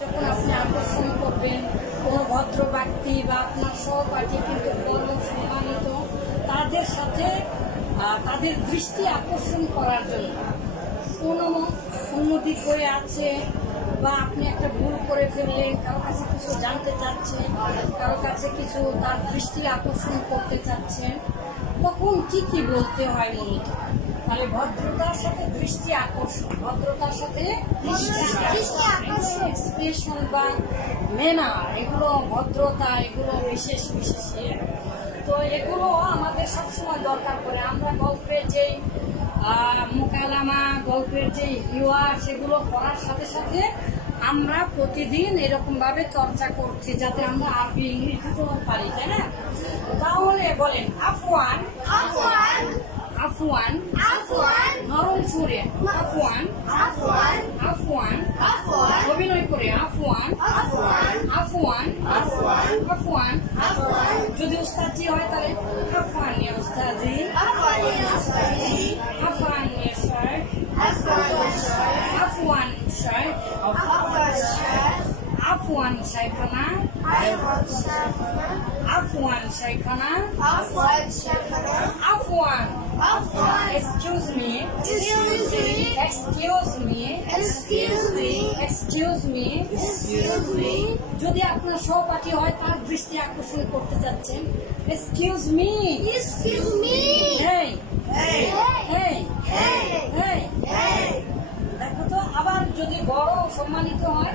যখন আপনি আকর্ষণ করবেন, কোনো ভদ্র ব্যক্তি বা আপনার সহপাঠী কিন্তু বড় সম্মানিত, তাদের সাথে তাদের দৃষ্টি আকর্ষণ করার জন্য। কোনো উন্নতি করে আছে বা আপনি একটা ভুল করে ফেললেন, কারও কাছে কিছু জানতে চাচ্ছেন, কারও কাছে কিছু তার দৃষ্টি আকর্ষণ করতে চাচ্ছেন, তখন কি কি বলতে হয় মূলত? তাহলে ভদ্রতার সাথে দৃষ্টি আকর্ষণ ভদ্রতার সাথে দৃষ্টি আকর্ষণ এক্সপ্রেশন বা মেনা এগুলো ভদ্রতা এগুলো বিশেষ বিশেষ। তো এগুলো আমাদের সবসময় দরকার পড়ে। আমরা গল্পের যেই মোকালামা গল্পের যে ইউয়া সেগুলো পড়ার সাথে সাথে আমরা প্রতিদিন এরকমভাবে চর্চা করছি যাতে আমরা আরবি ইংলিশ দুটো পারি তাই না? তাহলে বলেন আফওয়ান Afwan, আফওয়ান Afwan, নরম সুরে আফওয়ান Afwan, আফওয়ান Afwan, অভিনয় করে Afwan Afwan, Afwan Afwan, Afwan Afwan, যদি উস্তাদজি হয় তাহলে আফওয়ান ইয়া উস্তাদি Afwan ya Ustazi, আফওয়ান ইয়া স্যার। Afwan ya Syekh, আফওয়ান স্যার। Afwan Syekh, আফওয়ান শাইখানা Afwan Syekhana, আফওয়ান শাইখানা Afwan Syekhana, আফওয়ান। Afwan, excuse me excuse me, Excuse me excuse me, Excuse me excuse me, যদি আপনার সহপাঠী হয় তার দৃষ্টি আকর্ষণ করতে যাচ্ছেন excuse me excuse me, hey hey, hey hey, hey hey, দেখো তো আবার যদি বড় সম্মানিত হয়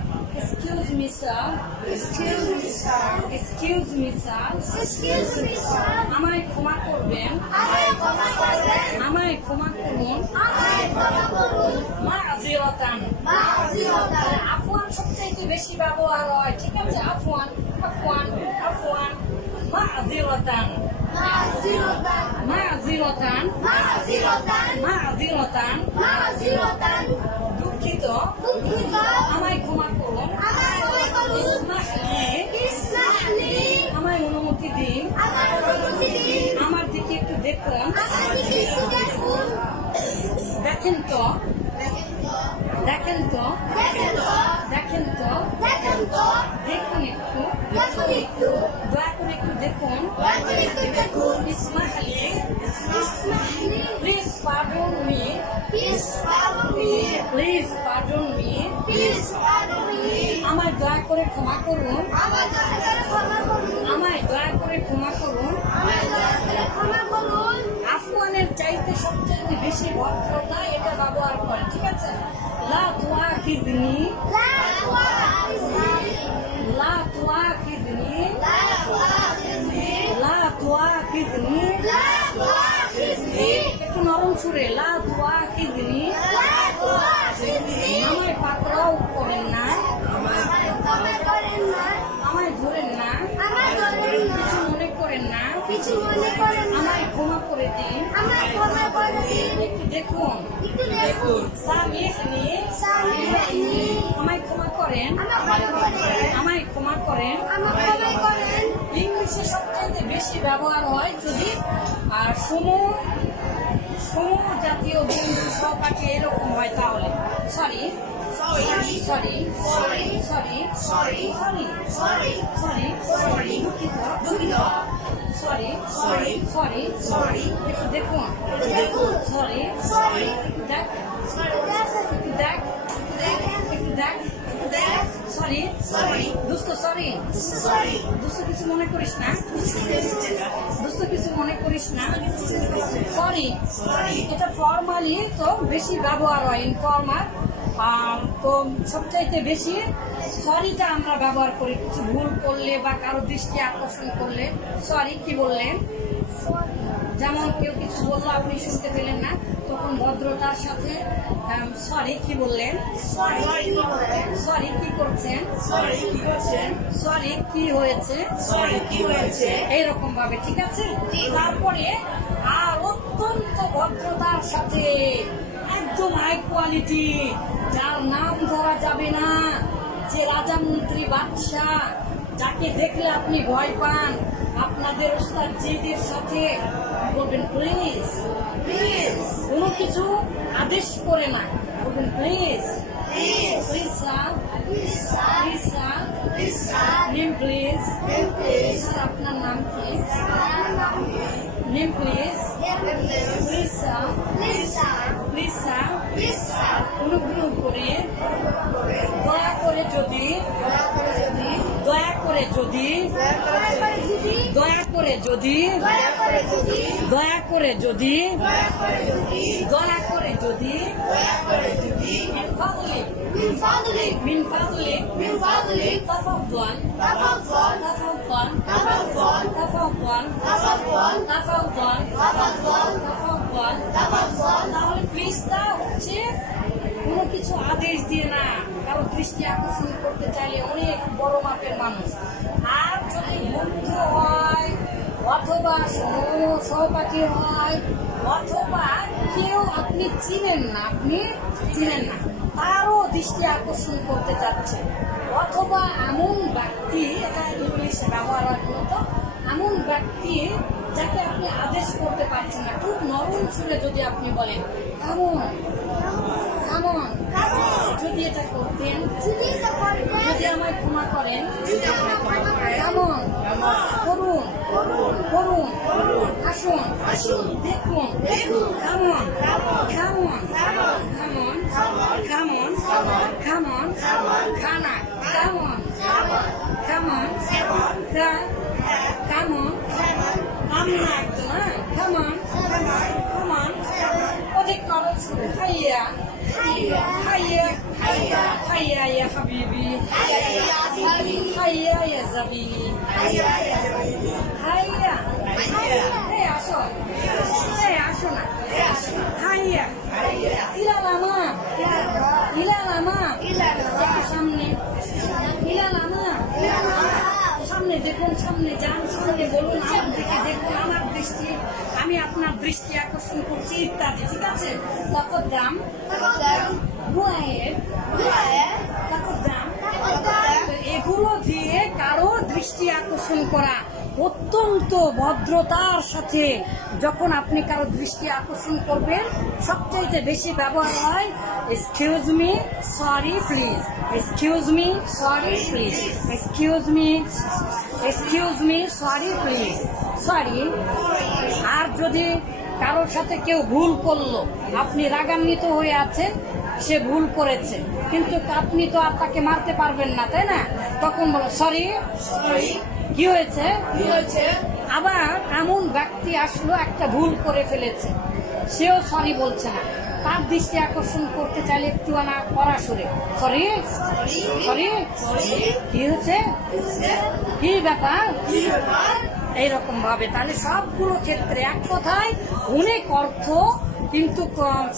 excuse me sir excuse me sir, excuse me sir excuse me sir, আমায় ক্ষমা করবেন আমায় ক্ষমা করবেন, আমায় ক্ষমা করুন আমায় ক্ষমা করুন, মা আজিরতান আফওয়ান সবচেয়ে বেশি ব্যবহার হয়। ঠিক আছে আফওয়ান আফওয়ান আফওয়ান মা আজিরতান মাযিরাতান, মা আজিরতান মাযিরাতান, মা আজিরতান মাযিরাতান, দুঃখিত। দুঃখিত, আমায় ক্ষমা করুন আমায় ক্ষমা করুন, ইসমাহলি ইসমাহলি, আমায় অনুমতি দিন আমার অনুমতি দিন, আমার দিকে একটু দেখুন। দেখুন, তো। দেখেন তো, দেখেন তো। দেখেন একটু। দয়া করে একটু দেখুন। Please pardon me please pardon me please pardon me, আমায় দয়া করে ক্ষমা করুন। আমার দয়া করে ক্ষমা করুন, আমায় দয়া করে ক্ষমা করুন। আমার দয়া করে ক্ষমা করুন, আফওয়ানের চাইতে সবচেয়ে বেশি ভদ্রতা এটা ব্যবহার করে ঠিক আছে? লা তুয়া খিদনি দেখুন সামিহনি সামিহনি, আমায় ক্ষমা করেন আমায় ক্ষমা করেন, ইংলিশে সবচেয়ে বেশি ব্যবহার হয় যদি আর সমূহ সমূহ জাতীয় বন্ধু সহপাঠী এরকম হয় তাহলে sorry. Sorry Sorry. Sorry Sorry. Sorry Sorry. Sorry Sorry. দুঃখিত সরি Sorry. কিছু মনে করিস না দুস্থ কিছু মনে করিস না সরি. এটা ফর্মালি তো বেশি ব্যবহার হয় ইনফর্মাল তো সবচাইতে বেশি সরিটা আমরা ব্যবহার করি, কিছু ভুল করলে বা কারও দৃষ্টি আকর্ষণ করলে সরি, কি বললেন যেমন কেউ কিছু বলল, আপনি শুনতে পেলেন না ভদ্রতার সাথে সরি কি বললেন? সরি কি করছেন? Sorry, কি করছেন? সরি কি হয়েছে? Sorry, কি হয়েছে? এইরকম ভাবে ঠিক আছে? তারপরে আর অত্যন্ত ভদ্রতার সাথে একদম হাই কোয়ালিটি যার নাম ধরা যাবে না যে রাজা মন্ত্রী বাদশাহ যাকে দেখলে আপনি ভয় পান আপনাদের ওস্তাদ জিদের সাথে বলবেন প্লিজ Please, কোনো কিছু আদেশ করে না বলবেন please please, please sir please sir name please sir আপনার নাম কি? Name please please sir please sir অনুগ্রহ করে দয়া করে যদি করে যদি দয়া করে যদি দয়া করে যদি তাহলে প্লিজটা হচ্ছে কোনো কিছু আদেশ দিয়ে না। কারও দৃষ্টি আকর্ষণ করতে চাইলে অনেক বড় মাপের মানুষ। আর যদি বন্ধু হয়, অথবা সহ- সহপাঠী হয়, অথবা কেউ আপনি চিনেন না, আপনি চিনেন না, তারও দৃষ্টি আকর্ষণ করতে চাচ্ছেন অথবা এমন ব্যক্তি, এটা ইংলিশে ব্যবহার মূলত, এমন ব্যক্তি যাকে আপনি আদেশ করতে পারছেন না। খুব নরম সুরে যদি আপনি বলেন যদি এটা করতেন যদি আমায় ক্ষমা করেন কেমন করুন করুন আসুন দেখুন কেমন কেমন কেমন কেমন কেমন খানা কেমন কেমন কেমন আমরা একজন হ্যাঁ কেমন কেমন অধিক حيا حيا حيا حيا يا حبيبي حيا يا حبيبي حيا يا زميلي حيا يا زميلي حيا حيا يا عشان يا عشان حيا দেখুন সামনে যান, সামনে বলুন, আমার দিকে দেখুন, আমার দৃষ্টি, আমি আপনার দৃষ্টি আকর্ষণ করছি, ইত্যাদি, ঠিক আছে? তারপর দাম বুয়ের তারপর দাম, এগুলো দিয়ে কারও দৃষ্টি আকর্ষণ করা অত্যন্ত ভদ্রতার সাথে যখন আপনি কারও দৃষ্টি আকর্ষণ করবেন, সবচাইতে বেশি ব্যবহার হয় excuse me sorry please excuse me sorry please excuse me excuse me sorry please sorry আর যদি কারোর সাথে কেউ ভুল করল, আপনি রাগান্বিত হয়ে আছেন, সে ভুল করেছে। কিন্তু আপনি তো আর তাকে মারতে পারবেন না, তাই না? তখন বলো সরি কি হয়েছে? কি হয়েছে? আবার এমন ব্যক্তি আসলো একটা ভুল করে ফেলেছে। সেও সরি বলছে না। তার দৃষ্টি আকর্ষণ করতে চাইলে একটু আনা করা সুরে। সরি সরি কি হয়েছে? কি ব্যাপার? এইরকম ভাবে। তাহলে সবগুলো ক্ষেত্রে এক কথায় অনেক অর্থ কিন্তু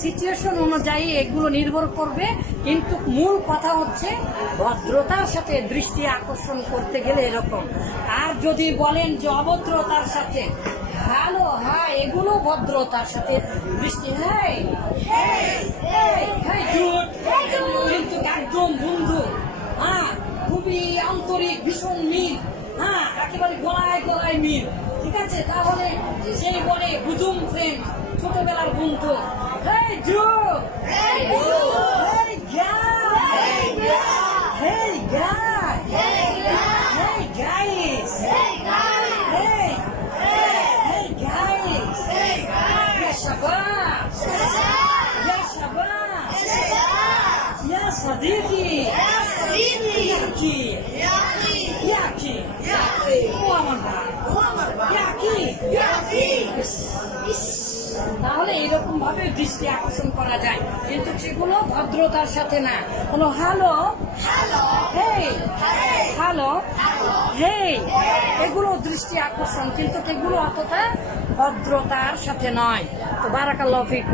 সিচুয়েশন অনুযায়ী এগুলো নির্ভর করবে কিন্তু মূল কথা হচ্ছে ভদ্রতার সাথে দৃষ্টি আকর্ষণ করতে গেলে এরকম। আর যদি বলেন যে অভদ্রতার সাথে, ভালো হ্যাঁ এগুলো ভদ্রতার সাথে দৃষ্টি হ্যাঁ কিন্তু একদম বন্ধু হ্যাঁ খুবই আন্তরিক, ভীষণ মিল হ্যাঁ একেবারে গলায় গলায় মিল, ঠিক আছে? তাহলে সেই বলে বুজুম ফ্রেন্ড ছোটবেলার বন্ধু হেই জো guys! Hey guys! Hey guys! Hey guys! Hey guys! Hey guys! Hey! Guys! Hey guys! يا شباب! এরকম ভাবে দৃষ্টি আকর্ষণ করা যায় কিন্তু সেগুলো ভদ্রতার সাথে না। হলো হ্যালো হেই হ্যালো হে এগুলো দৃষ্টি আকর্ষণ কিন্তু সেগুলো অতটা ভদ্রতার সাথে নয়। তো বারাকাল্লাহ ফিক